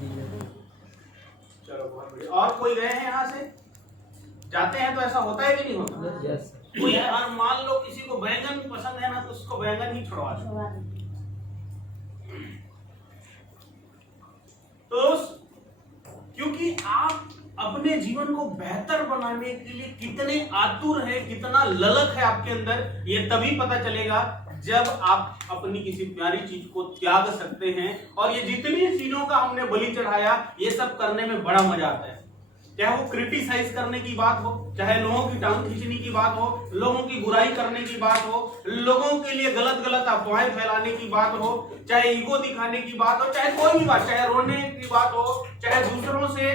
चलो बहुत बढ़िया। और कोई गए हैं यहाँ से? जाते हैं तो ऐसा होता है कि नहीं होता? यस। कोई और मान लो किसी को बैंगन पसंद है ना, तो उसको बैंगन ही छुड़वा दो। तो क्योंकि आप अपने जीवन को बेहतर बनाने के लिए कितने आतुर हैं, कितना ललक है आपके अंदर, ये तभी पता चलेगा जब आप अपनी किसी प्यारी चीज को त्याग सकते हैं। और ये जितनी चीजों का हमने बलि चढ़ाया, ये सब करने में बड़ा मजा आता है। चाहे वो क्रिटिसाइज करने की बात हो, चाहे लोगों की टांग खींचने की बात हो, लोगों की बुराई करने की बात हो, लोगों के लिए गलत गलत अफवाहें फैलाने की बात हो, चाहे ईगो दिखाने की बात हो, चाहे कोई भी बात, चाहे रोने की बात हो, चाहे दूसरों से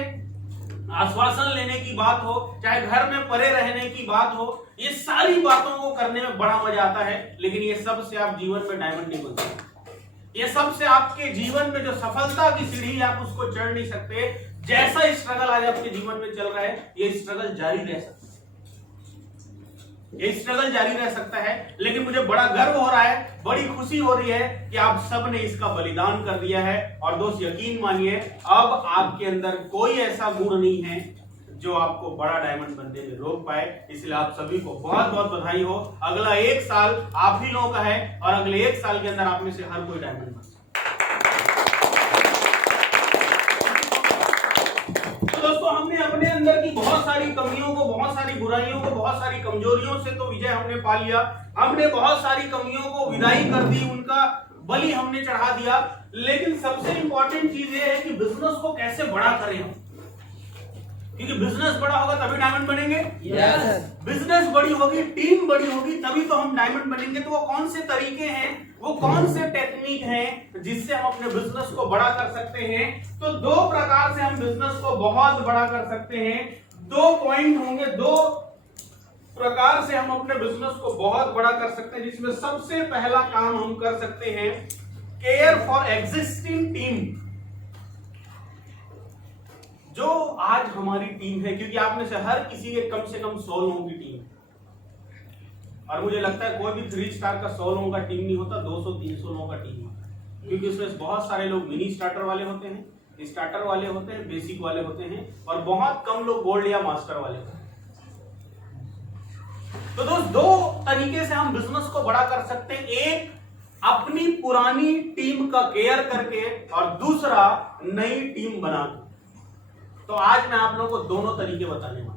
आश्वासन लेने की बात हो, चाहे घर में पड़े रहने की बात हो, ये सारी बातों को करने में बड़ा मजा आता है। लेकिन ये सब से आप जीवन में डायमंड नहीं बन सकते। ये सब से आपके जीवन में जो सफलता की सीढ़ी है, आप उसको चढ़ नहीं सकते। जैसा स्ट्रगल आज आपके जीवन में चल रहा है, ये स्ट्रगल जारी रह सकता है, ये स्ट्रगल जारी रह सकता है। लेकिन मुझे बड़ा गर्व हो रहा है, बड़ी खुशी हो रही है कि आप सब ने इसका बलिदान कर दिया है। और दोस्त यकीन मानिए, अब आपके अंदर कोई ऐसा गुण नहीं है जो आपको बड़ा डायमंड बनने में रोक पाए। इसलिए आप सभी को बहुत बहुत बधाई हो। अगला 1 साल आप ही लोगों का है, और अगले 1 साल के अंदर आप में से हर कोई डायमंड बन। तो दोस्तों, हमने अपने अंदर की बहुत सारी कमियों को, बहुत सारी बुराइयों को, बहुत सारी कमजोरियों से तो विजय हमने पा लिया। हमने बहुत सारी कमियों को विदाई कर दी, उनका बलि हमने चढ़ा दिया। लेकिन सबसे इंपॉर्टेंट चीज ये है कि बिजनेस को कैसे बड़ा करें हम, क्योंकि बिजनेस बड़ा होगा तभी डायमंड बनेंगे। यस। बिजनेस बड़ी होगी, टीम बड़ी होगी, तभी तो हम डायमंड बनेंगे। तो वो कौन से तरीके हैं, वो कौन से टेक्निक हैं जिससे हम अपने बिजनेस को बड़ा कर सकते हैं? तो 2 प्रकार से हम बिजनेस को बहुत बड़ा कर सकते हैं। 2 पॉइंट होंगे, 2 प्रकार से हम अपने बिजनेस को बहुत बड़ा कर सकते हैं। जिसमें सबसे पहला काम हम कर सकते हैं, केयर फॉर एग्जिस्टिंग टीम। जो आज हमारी टीम है, क्योंकि आप में से हर किसी के कम से कम 100 लोगों की टीम है। और मुझे लगता है कोई भी 3 स्टार का 100 लोगों का टीम नहीं होता, 200-300 लोगों का टीम होता है। क्योंकि उसमें बहुत सारे लोग मिनी स्टार्टर वाले होते हैं, स्टार्टर वाले होते हैं, बेसिक वाले होते हैं, और बहुत कम लोग गोल्ड या मास्टर वाले होते हैं। तो दोस्त, 2 तरीके से हम बिजनेस को बड़ा कर सकते हैं। एक, अपनी पुरानी टीम का केयर करके, और दूसरा, नई टीम बना के। तो आज मैं आप लोगों को दोनों तरीके बताने वाला हूं।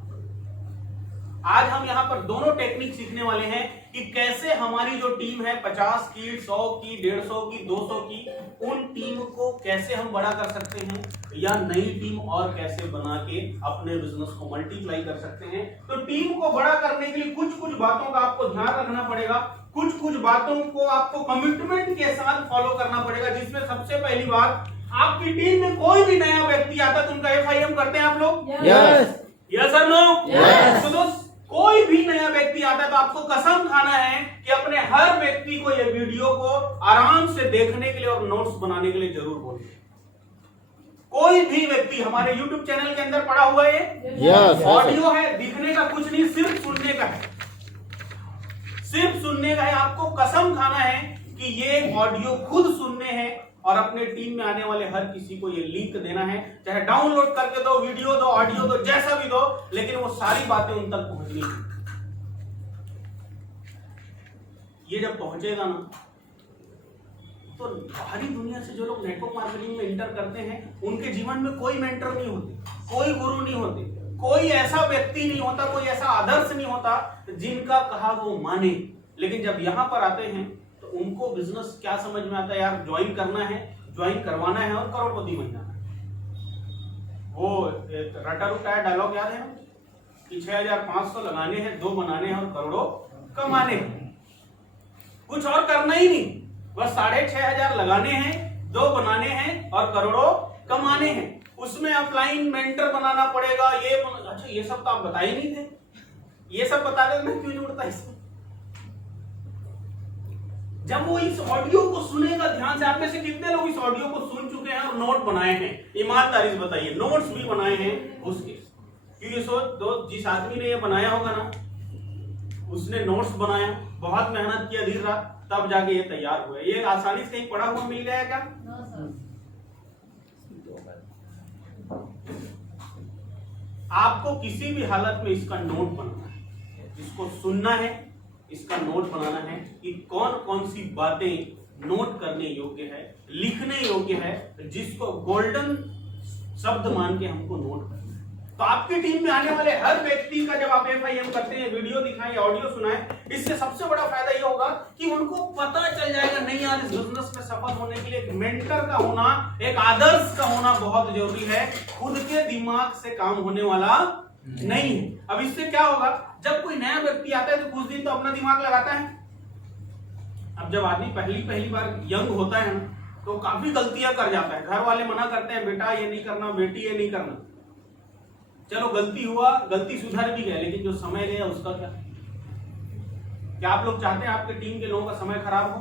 आज हम यहां पर दोनों टेक्निक सीखने वाले हैं कि कैसे हमारी जो टीम है 50 की, 100 की, 150 की, 200 की, उन टीम को कैसे हम बड़ा कर सकते हैं, या नई टीम और कैसे बना के अपने बिजनेस को मल्टीप्लाई कर सकते हैं। तो टीम को बड़ा करने के लिए कुछ कुछ बातों का आपको ध्यान रखना पड़ेगा, कुछ कुछ बातों को आपको कमिटमेंट के साथ फॉलो करना पड़ेगा। जिसमें सबसे पहली बात, आपकी टीम में कोई भी नया व्यक्ति आता है तो उनका FIM करते हैं आप लोग? यस। यस और नो? यस। तो दोस्त, कोई भी नया व्यक्ति आता है तो आपको कसम खाना है कि अपने हर व्यक्ति को ये वीडियो को आराम से देखने के लिए और नोट्स बनाने के लिए जरूर बोलिए। कोई भी व्यक्ति हमारे YouTube चैनल के अंदर पड़ा हुआ है, यस। ऑडियो है, दिखने का कुछ नहीं, सिर्फ सुनने का है, सिर्फ सुनने का है। आपको कसम खाना है कि ये ऑडियो खुद सुनने हैं, और अपने टीम में आने वाले हर किसी को ये लिंक देना है। चाहे डाउनलोड करके दो, वीडियो दो, ऑडियो दो, जैसा भी दो, लेकिन वो सारी बातें उन तक पहुंचनी है। ये जब पहुंचेगा ना, तो बाहरी दुनिया से जो लोग नेटवर्क मार्केटिंग में इंटर करते हैं, उनके जीवन में कोई मेंटर नहीं होते, कोई गुरु नहीं होते, कोई ऐसा व्यक्ति नहीं होता, कोई ऐसा आदर्श नहीं होता जिनका कहा वो माने। लेकिन जब यहां पर आते हैं तो उनको बिजनेस क्या समझ में आता है, यार ज्वाइन करना है, ज्वाइन करवाना है और करोड़पति बनना है। वो रटा रुटाया डायलॉग याद है ना कि 6500 लगाने हैं, 2 बनाने हैं और करोड़ों कमाने हैं। कुछ और करना ही नहीं, बस 6500 लगाने हैं, 2 बनाने हैं और करोड़ों कमाने हैं। उसमें अपलाइन मेंटर बनाना पड़ेगा। अच्छा, ये सब तो आप बताए ही नहीं थे, ये सब बता दे, मैं क्यों जुड़ता इसमें? जब वो इस ऑडियो को सुनेगा ध्यान से, आप में से कितने लोग इस ऑडियो को सुन चुके हैं और नोट बनाए हैं? ईमानदारी से बताइए, नोट्स भी बनाए हैं उसके? क्योंकि जिस आदमी ने ये बनाया होगा ना, उसने नोट्स बनाया, बहुत मेहनत किया दिन रात, तब जाके ये तैयार हुआ। ये आसानी से कहीं पढ़ा हुआ मिल गया क्या? आपको किसी भी हालत में इसका नोट बनाना है, इसको सुनना है, इसका नोट बनाना है कि कौन कौन सी बातें नोट करने योग्य है, लिखने योग्य है, जिसको गोल्डन शब्द मान के हमको नोट करना है। तो आपकी टीम में आने वाले हर व्यक्ति का जब आप FIM करते हैं, वीडियो दिखाएं, ऑडियो सुनाएं, इससे सबसे बड़ा फायदा ये होगा कि उनको पता चल जाएगा नहीं यार, इस बिजनेस में सफल होने के लिए एक मेंटर का होना, एक आदर्श का होना बहुत जरूरी है। खुद के दिमाग से काम होने वाला नहीं है। अब इससे क्या होगा, जब कोई नया व्यक्ति आता है तो कुछ दिन तो अपना दिमाग लगाता है। अब जब आदमी पहली बार यंग होता है ना, तो काफी गलतियां कर जाता है। घर वाले मना करते हैं, बेटा ये नहीं करना, बेटी ये नहीं करना। चलो गलती हुआ, गलती सुधर भी गया, लेकिन जो समय गया उसका क्या आप लोग चाहते हैं आपके टीम के लोगों का समय खराब हो?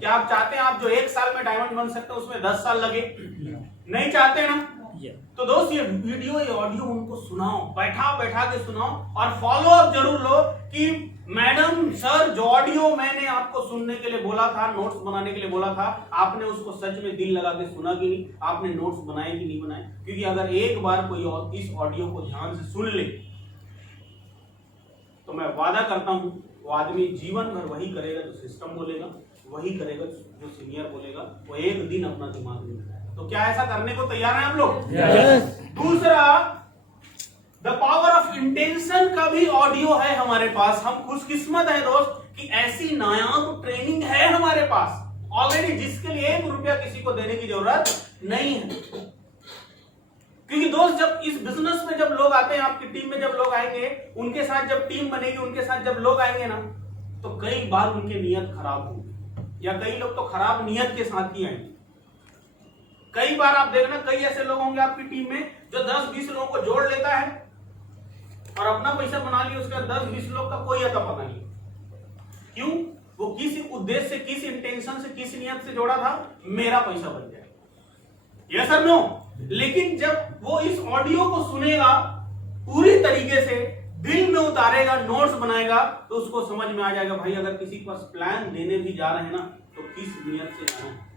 क्या आप चाहते हैं आप जो 1 साल में डायमंड बन सकते हैं उसमें 10 साल लगे? नहीं चाहते ना। तो दोस्त ये वीडियो, ये ऑडियो उनको सुनाओ, बैठा के सुनाओ और फॉलो अप जरूर लो कि मैडम सर जो ऑडियो मैंने आपको सुनने के लिए बोला था, नोट्स बनाने के लिए बोला था, आपने उसको सच में दिल लगा के सुना कि नहीं, आपने नोट्स बनाए कि नहीं बनाए। क्योंकि अगर एक बार कोई और इस ऑडियो को ध्यान से सुन ले तो मैं वादा करता हूं वो आदमी जीवन भर वही करेगा जो सिस्टम बोलेगा, वही करेगा जो सीनियर बोलेगा, वो एक दिन अपना दिमाग नहीं लगाएगा। तो क्या ऐसा करने को तैयार हैं आप लोग? दूसरा, द पावर ऑफ इंटेंशन का भी ऑडियो है हमारे पास। हम खुशकिस्मत है दोस्त कि ऐसी नायाब ट्रेनिंग है हमारे पास ऑलरेडी, जिसके लिए 1 रुपया किसी को देने की जरूरत नहीं है। क्योंकि दोस्त जब इस बिजनेस में जब लोग आते हैं, आपकी टीम में जब लोग आएंगे, उनके साथ जब टीम बनेगी, उनके साथ जब लोग आएंगे ना, तो कई बार उनकी नीयत खराब होगी, या कई लोग तो खराब नीयत के साथ ही आएंगे। कई बार आप देखना, कई ऐसे लोग होंगे आपकी टीम में जो 10-20 लोगों को जोड़ लेता है और अपना पैसा बना लिया, उसका 10-20 लोग का कोई अता पता नहीं। क्यों? वो किस उद्देश्य से, किस इंटेंशन से, किस नियत से जोड़ा था, मेरा पैसा बन जाए, यस और नो। लेकिन जब वो इस ऑडियो को सुनेगा, पूरी तरीके से दिल में उतारेगा, नोट्स बनाएगा, तो उसको समझ में आ जाएगा भाई अगर किसी के पास प्लान देने भी जा रहे हैं ना, तो किस नियत से जाना है,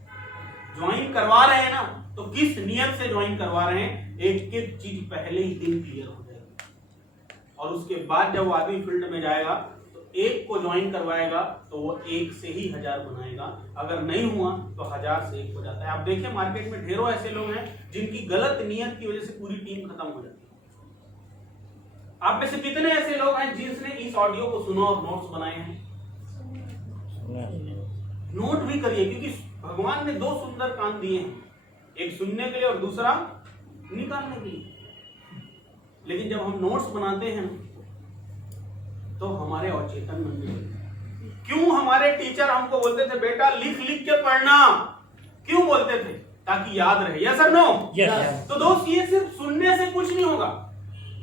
ज्वाइन करवा रहे हैं ना, तो किस नियत से ज्वाइन करवा रहे हैं, एक एक चीज पहले ही दिन क्लियर हो जाएगी। और उसके बाद जब वो आदमी फील्ड में जाएगा तो 1 को ज्वाइन करवाएगा तो वो 1 से ही 1000 बनाएगा, अगर नहीं हुआ तो 1000 से 1 हो जाता है। आप देखिए मार्केट में ढेरों ऐसे लोग हैं जिनकी गलत नियत की वजह से पूरी टीम खत्म हो जाती है। आप में से कितने ऐसे लोग हैं जिसने इस ऑडियो को सुना और नोट्स बनाए हैं? नोट भी करिए, क्योंकि भगवान ने 2 सुंदर कान दिए हैं, एक सुनने के लिए और दूसरा निकालने के लिए। लेकिन जब हम नोट्स बनाते हैं तो हमारे अवचेतन मन में, क्यों हमारे टीचर हमको बोलते थे बेटा लिख लिख के पढ़ना, क्यों बोलते थे? ताकि याद रहे, यस और नो? तो दोस्त ये सिर्फ सुनने से कुछ नहीं होगा,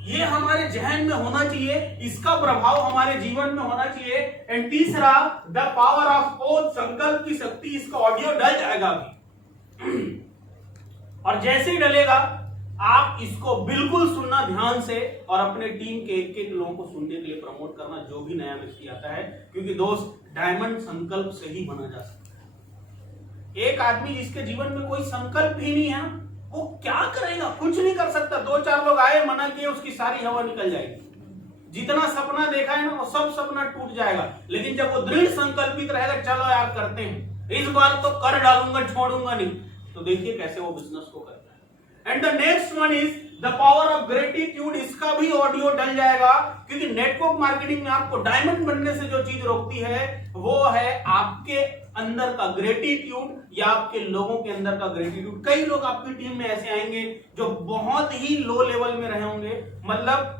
ये हमारे जहन में होना चाहिए, इसका प्रभाव हमारे जीवन में होना चाहिए। एंड तीसरा, द पावर ऑफ ओथ, संकल्प की शक्ति, इसका ऑडियो डल जाएगा अभी और जैसे ही डलेगा आप इसको बिल्कुल सुनना ध्यान से और अपने टीम के एक लोगों को सुनने के लिए प्रमोट करना, जो भी नया व्यक्ति आता है। क्योंकि दोस्त डायमंड संकल्प से ही बना जा सकता है। एक आदमी जिसके जीवन में कोई संकल्प ही नहीं है, वो क्या करेगा? कुछ नहीं कर सकता। 2-4 लोग आए, मना किए, उसकी सारी हवा निकल जाएगी। जितना सपना देखा है ना, वो सब सपना टूट जाएगा। लेकिन जब वो दृढ़ संकल्पित रहेगा, चलो यार करते हैं, इस बार तो कर डालूंगा, छोड़ूंगा नहीं, तो देखिए कैसे वो बिजनेस को करता है। And the next one is the power of gratitude, इसका भी ऑडियो डल जाएगा। क्योंकि नेटवर्क मार्केटिंग में आपको डायमंड बनने से जो चीज रोकती है वो है आपके अंदर का ग्रेटिट्यूड या आपके लोगों के अंदर का ग्रेटिट्यूड। कई लोग आपकी टीम में ऐसे आएंगे जो बहुत ही लो लेवल में रहे होंगे, मतलब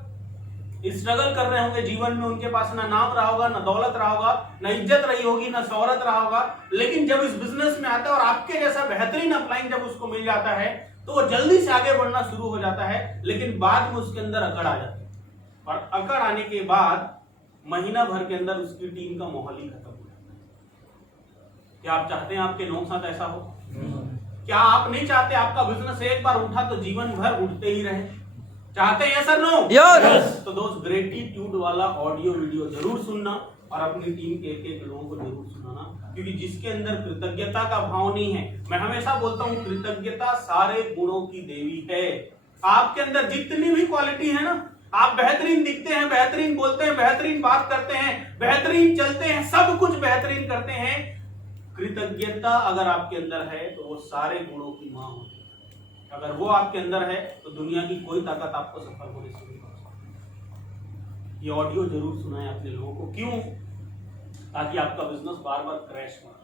स्ट्रगल कर रहे होंगे जीवन में, उनके पास ना नाम रहा होगा, ना दौलत रहा होगा, ना इज्जत रही होगी, ना शोहरत रहा होगा। लेकिन जब इस बिजनेस में आता है और आपके जैसा बेहतरीन अपलाइन जब उसको मिल जाता है तो वो जल्दी से आगे बढ़ना शुरू हो जाता है। लेकिन बाद में उसके अंदर अकड़ आ जाती है और अकड़ आने के बाद महीना भर के अंदर उसकी टीम का माहौल ही खत्म हो जाता है। क्या आप चाहते हैं आपके लोगों के साथ ऐसा हो? क्या आप नहीं चाहते आपका बिजनेस एक बार उठा तो जीवन भर उठते ही रहे? चाहते हैं सर? नो? यस। तो दोस्त ग्रेटिट्यूड वाला ऑडियो वीडियो जरूर सुनना और अपनी टीम के एक लोगों को जरूर सुनाना। क्योंकि जिसके अंदर कृतज्ञता का भाव नहीं है, मैं हमेशा बोलता हूं कृतज्ञता सारे गुणों की देवी है। आपके अंदर जितनी भी क्वालिटी है ना, आप बेहतरीन दिखते हैं, बेहतरीन बोलते हैं, बेहतरीन बात करते हैं, बेहतरीन चलते हैं, सब कुछ बेहतरीन करते हैं, कृतज्ञता अगर आपके अंदर है तो वो सारे गुणों की मां होती है। अगर वो आपके अंदर है तो दुनिया की कोई ताकत आपको सफल होने से नहीं रोक सकती। ये ऑडियो जरूर सुनाएं अपने लोगों को। क्यों? ताकि आपका बिजनेस बार बार क्रैश ना।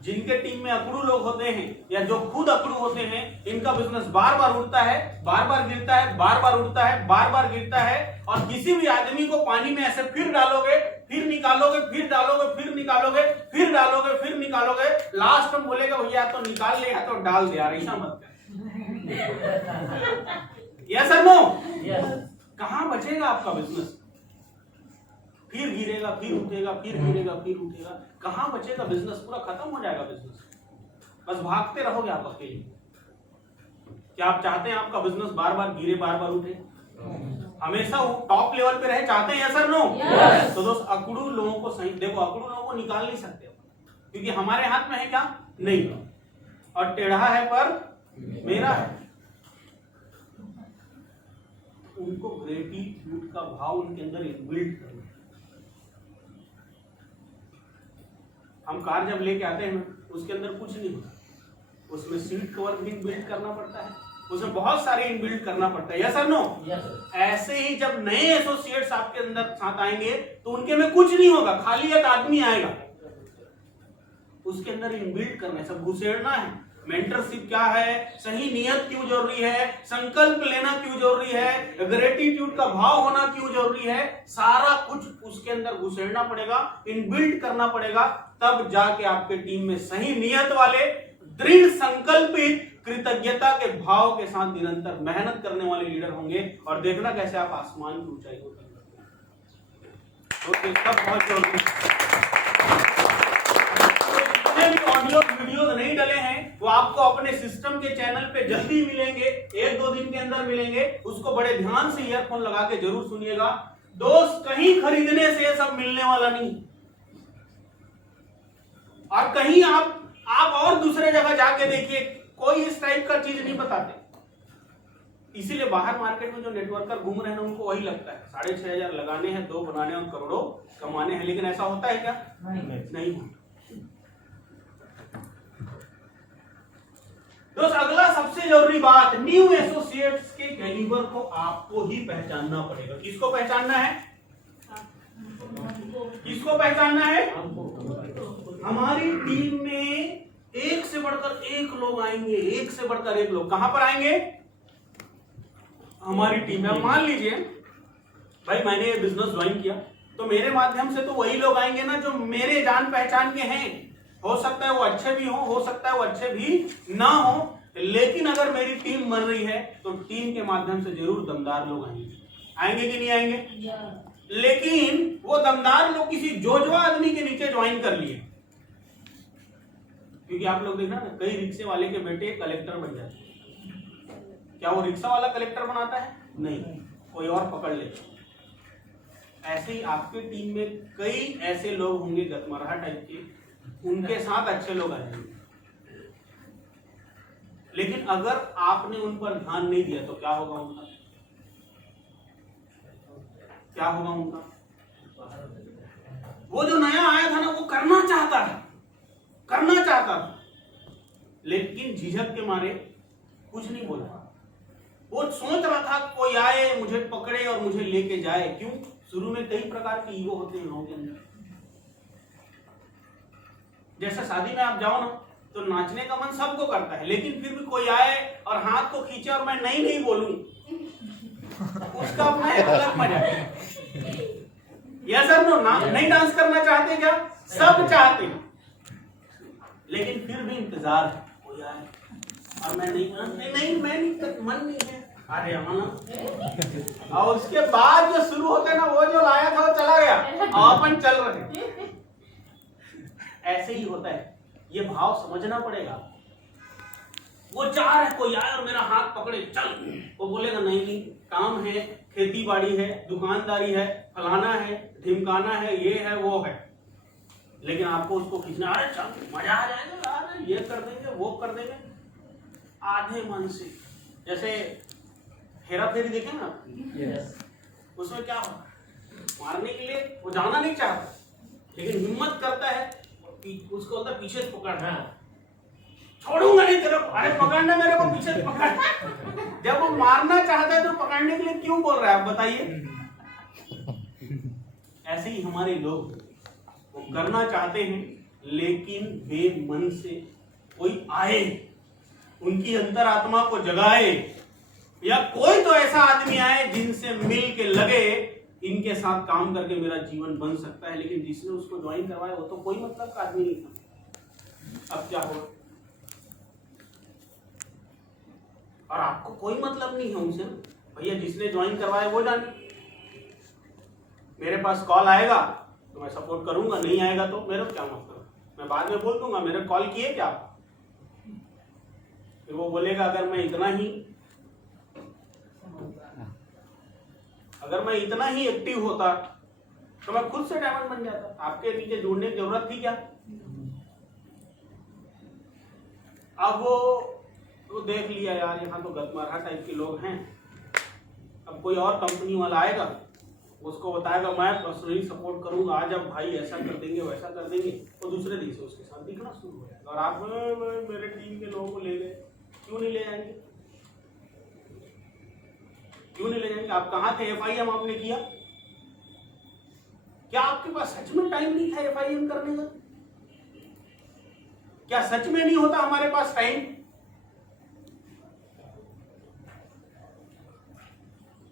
जिनके टीम में अकड़ू लोग होते हैं या जो खुद अकड़ू होते हैं, इनका बिजनेस बार बार उठता है, बार बार गिरता है, बार बार उठता है, बार बार गिरता है। और किसी भी आदमी को पानी में ऐसे फिर डालोगे, फिर निकालोगे, फिर डालोगे, फिर निकालोगे, फिर डालोगे, फिर निकालोगे, लास्ट में बोलेगा भैया तो निकाल ले या तो डाल दे यार, ऐसा मत कर। यस और नो? कहां बचेगा आपका बिजनेस? फिर गिरेगा, फिर उठेगा, फिर गिरेगा, फिर उठेगा, कहां बचेगा बिजनेस? पूरा खत्म हो जाएगा बिजनेस। बस भागते रहोगे आप अकेले। क्या आप चाहते हैं आपका बिजनेस बार बार गिरे, बार बार उठे, हमेशा टॉप लेवल पे रहे? चाहते हैं सर? नो? तो दोस्त, अकड़ू लोगों को सही देखो, अकड़ू लोगों को निकाल नहीं सकते, क्योंकि हमारे हाथ में है क्या? नहीं। और टेढ़ा है पर मेरा है। उनको ग्रेटिट्यूड का भाव उनके अंदर इनबिल्ट करना। हम कार जब लेके आते हैं उसके अंदर कुछ नहीं होता, उसमें सीट कवर भी इनबिल्ट करना पड़ता है, उसमें बहुत सारे इनबिल्ट करना पड़ता है। Yes sir? नो? ऐसे ही जब नए एसोसिएट्स आपके अंदर साथ आएंगे तो उनके में कुछ नहीं होगा, खाली एक आदमी आएगा, उसके अंदर इनबिल्ट करना है, सब घुसेड़ना है। मेंटरशिप क्या है, सही नियत क्यों जरूरी है, संकल्प लेना क्यों जरूरी है, ग्रेटिट्यूड का भाव होना क्यों जरूरी है, सारा कुछ उसके अंदर घुसेड़ना पड़ेगा, इनबिल्ट करना पड़ेगा। तब जाके आपके टीम में सही नियत वाले, दृढ़ संकल्पित, कृतज्ञता के भाव के साथ निरंतर मेहनत करने वाले लीडर होंगे। और देखना कैसे आप आसमान की ऊंचाई को सब बहुत जरूरी। ऑडियो वीडियो नहीं डले हैं वो आपको अपने सिस्टम के चैनल पे जल्दी मिलेंगे, 1-2 दिन के अंदर मिलेंगे। उसको बड़े ध्यान से ईयरफोन लगा के जरूर सुनिएगा दोस्त। कहीं खरीदने से ये सब मिलने वाला नहीं, और कहीं आप और दूसरे जगह जाके देखिए, कोई इस टाइप का चीज नहीं बताते। इसीलिए बाहर मार्केट में जो नेटवर्कर घूम रहे हैं उनको वही लगता है 6,500 लगाने हैं, 2 बनाने और करोड़ों कमाने हैं। लेकिन ऐसा होता है क्या? नहीं। दोस्त, अगला सबसे जरूरी बात, न्यू एसोसिएट्स के कैलिबर को आपको ही पहचानना पड़ेगा। किसको पहचानना है? किसको पहचानना है? हमारी टीम में एक से बढ़कर एक लोग आएंगे, एक से बढ़कर एक लोग। कहां पर आएंगे? हमारी टीम में। मान लीजिए भाई मैंने ये बिजनेस ज्वाइन किया, तो मेरे माध्यम से तो वही लोग आएंगे ना जो मेरे जान पहचान के हैं। हो सकता है वो अच्छे भी हो सकता है वो अच्छे भी ना हो, लेकिन अगर मेरी टीम बन रही है तो टीम के माध्यम से जरूर दमदार लोग आएंगे कि नहीं आएंगे? लेकिन वो दमदार लोग किसी जो आदमी के नीचे ज्वाइन कर लिए, क्योंकि आप लोग देखना ना, कई रिक्शे वाले के बेटे कलेक्टर बन जाते हैं। क्या वो रिक्शा वाला कलेक्टर बनाता है? नहीं, कोई और पकड़ लेता। ऐसे ही आपके टीम में कई ऐसे लोग होंगे गतमरहा टाइप के, उनके साथ अच्छे लोग आ जाएंगे। लेकिन अगर आपने उन पर ध्यान नहीं दिया तो क्या होगा उनका? क्या होगा उनका? वो जो नया आया था ना, वो करना चाहता था, लेकिन झिझक के मारे कुछ नहीं बोला। वो सोच रहा था कोई आए, मुझे पकड़े और मुझे लेके जाए। क्यों? शुरू में कई प्रकार के ईगो होते हैं लोगों के अंदर। जैसे शादी में आप जाओ ना, तो नाचने का मन सबको करता है, लेकिन फिर भी कोई आए और हाथ को खींचे और मैं नहीं बोलूं, उसका अपना एक अलग मजा है। Yes sir? नो? नहीं डांस करना चाहते क्या? सब चाहते हैं, लेकिन फिर भी इंतजार है कोई आए, और मैं नहीं, मन नहीं है, अरे आना। और उसके बाद जो शुरू होता है ना, वो जो लाया था वो चला गया और अपन चल रहे। ऐसे ही होता है, ये भाव समझना पड़ेगा। वो चाह रहा है कोई आए और मेरा हाथ पकड़े, चल। वो बोलेगा नहीं, काम है, खेती बाड़ी है, दुकानदारी है, फलाना है, ढिमकाना है, ये है वो है। लेकिन आपको उसको खींचना, अरे चल मजा आ जाएगा, ये कर देंगे वो कर देंगे। आधे मन से जैसे हेरा फेरी देखे ना, Yes. उसमें क्या होता है, मारने के लिए वो जाना नहीं चाहता, लेकिन हिम्मत करता है, उसको होता पीछे से पकड़ना, छोड़ूंगा नहीं तेरे को, अरे पकड़ना मेरे को, पीछे से पकड़। जब वो मारना चाहता है तो पकड़ने के लिए क्यों बोल रहा है, आप बताइए। ऐसे ही हमारे लोग वो करना चाहते हैं लेकिन बेमन से कोई आए, उनकी अंतरात्मा को जगाए, या कोई तो ऐसा आदमी आए जिनसे मिल के लगे इनके साथ काम करके मेरा जीवन बन सकता है। लेकिन जिसने उसको ज्वाइन करवाया वो तो कोई मतलब का आदमी नहीं था। अब क्या होगा, और आपको कोई मतलब नहीं है उनसे, भैया जिसने ज्वाइन करवाया वो जाने। मेरे पास कॉल आएगा तो मैं सपोर्ट करूंगा, नहीं आएगा तो मेरा क्या मतलब, मैं बाद में बोल दूंगा मेरे कॉल किए क्या। फिर वो बोलेगा अगर मैं इतना ही एक्टिव होता तो मैं खुद से डायमंड बन जाता, आपके नीचे जुड़ने की जरूरत थी क्या। अब वो देख लिया यार यहाँ तो गतमरहा टाइप के लोग हैं, अब कोई और कंपनी वाला आएगा उसको बताएगा मैं पर्सनली सपोर्ट करूंगा, आज अब भाई ऐसा कर देंगे वैसा कर देंगे, तो दूसरे दिन से उसके साथ दिखना शुरू हो जाएगा। और आप मेरे टीम के लोगों को ले गए, क्यों नहीं ले जाएंगे, क्यों नहीं ले जाएंगे। आप कहाँ थे, FIM आपने किया क्या, आपके पास सच में टाइम नहीं था FIM करने का, क्या सच में नहीं होता हमारे पास टाइम।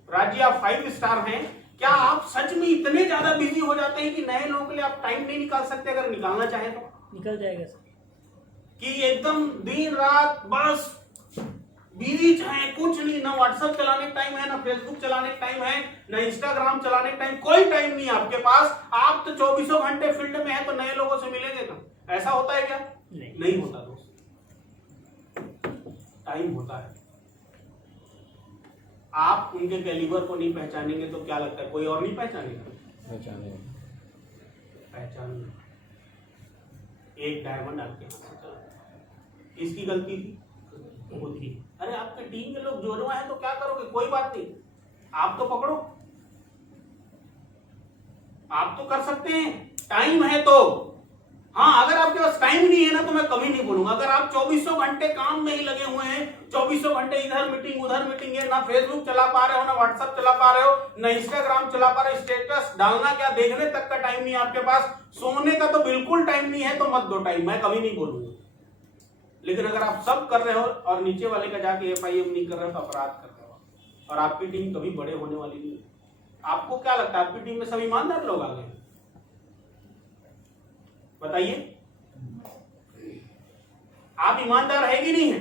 राज्य आप 5 स्टार हैं, क्या आप सच में इतने ज्यादा बिजी हो जाते हैं कि नए लोगों के लिए आप टाइम नहीं निकाल सकते, अगर निकालना चाहे तो निकल जाएगा सर, कि एकदम दिन रात बस बिजी चाहे कुछ नहीं, ना व्हाट्सएप चलाने का टाइम है, ना फेसबुक चलाने का टाइम है, ना इंस्टाग्राम चलाने का टाइम, कोई टाइम नहीं है आपके पास। आप तो 24 घंटे फील्ड में है तो नए लोगों से मिलेंगे ना, ऐसा होता है क्या, नहीं होता दोस्त, टाइम होता है। आप उनके कैलिबर को नहीं पहचानेंगे तो क्या लगता है कोई और नहीं पहचानेगा, पहचान। एक डायमंड आपके हाथ से चला, किसकी गलती थी, खुद की। अरे आपके टीम के लोग जोड़वा है तो क्या करोगे, कोई बात नहीं, आप तो पकड़ो, आप तो कर सकते हैं, टाइम है तो। हाँ, अगर आपके पास टाइम नहीं है ना तो मैं कभी नहीं बोलूंगा। अगर आप 24 घंटे काम में ही लगे हुए हैं, 24 घंटे इधर मीटिंग उधर मीटिंग है, ना फेसबुक चला पा रहे हो, ना व्हाट्सएप चला पा रहे हो, ना इंस्टाग्राम चला पा रहे हो, स्टेटस डालना क्या देखने तक का टाइम नहीं है आपके पास, सोने का तो बिल्कुल टाइम नहीं है, तो मत दो टाइम, मैं कभी नहीं बोलूंगा। लेकिन अगर आप सब कर रहे हो और नीचे वाले का जाके FIM नहीं कर रहे हो तो अपराध कर रहे हो, और आपकी टीम कभी बड़े होने वाली नहीं। आपको क्या लगता है आपकी टीम में सब ईमानदार लोग आ गए, बताइए, आप ईमानदार है कि नहीं है,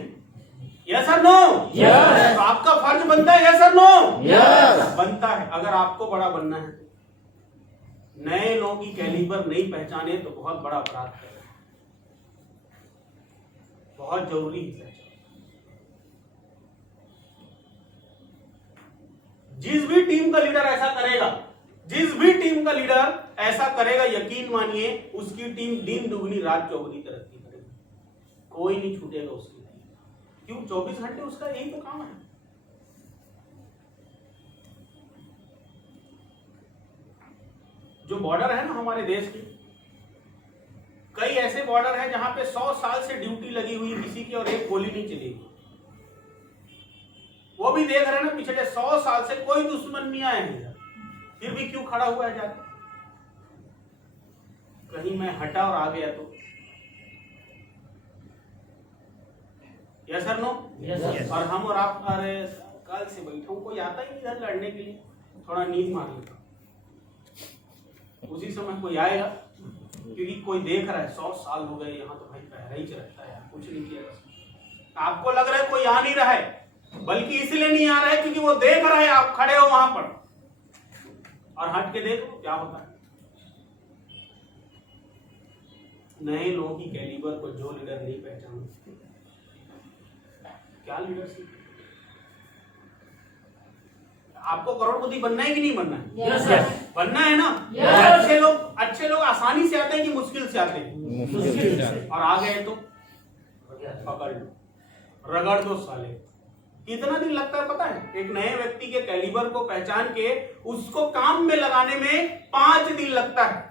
यस और नो, यस। तो आपका फर्ज बनता है यस और नो, यस बनता है। अगर आपको बड़ा बनना है, नए लोगों की कैलिबर नहीं पहचाने तो बहुत बड़ा अपराध है, बहुत जरूरी है। जिस भी टीम का लीडर ऐसा करेगा, जिस भी टीम का लीडर ऐसा करेगा, यकीन मानिए उसकी टीम दिन दुगनी रात चौगुनी तरक्की करेगी, कोई नहीं छूटेगा उसकी टीम। क्यों, 24 घंटे उसका यही तो काम है। जो बॉर्डर है ना हमारे देश के, कई ऐसे बॉर्डर हैं जहां पे 100 साल से ड्यूटी लगी हुई किसी की और एक गोली नहीं चलेगी, वो भी देख रहे हैं ना, पिछले 100 साल से कोई दुश्मन नहीं आया है, फिर भी क्यों खड़ा हुआ है जाके, कहीं मैं हटा और आ गया तो, यस सर नो, यस। और हम और आप, अरे कल से बैठा हूं, कोई आता ही नहीं इधर लड़ने के लिए, थोड़ा नींद मार लेता, उसी समय कोई आएगा, क्योंकि कोई देख रहा है 100 साल हो गए यहाँ तो भाई पहरा ही चलता है, कुछ नहीं किया। आपको लग रहा है कोई आ नहीं रहा है, बल्कि इसलिए नहीं आ रहा है क्योंकि वो देख रहा है आप खड़े हो वहां पर, और हट के देखो क्या होता है। नए लोगों की कैलिबर को जो लीडर नहीं पहचानते, क्या लीडरशिप। आपको करोड़पति बनना है कि नहीं बनना है, yes, बनना है ना, yes। अच्छे लोग आसानी से आते हैं कि मुश्किल से आते हैं, मुश्किल से। और आ गए तो पकड़ लो, रगड़ दो साले, कितना दिन लगता है पता है? एक नए व्यक्ति के कैलिबर को पहचान के उसको काम में लगाने में 5 दिन लगता है।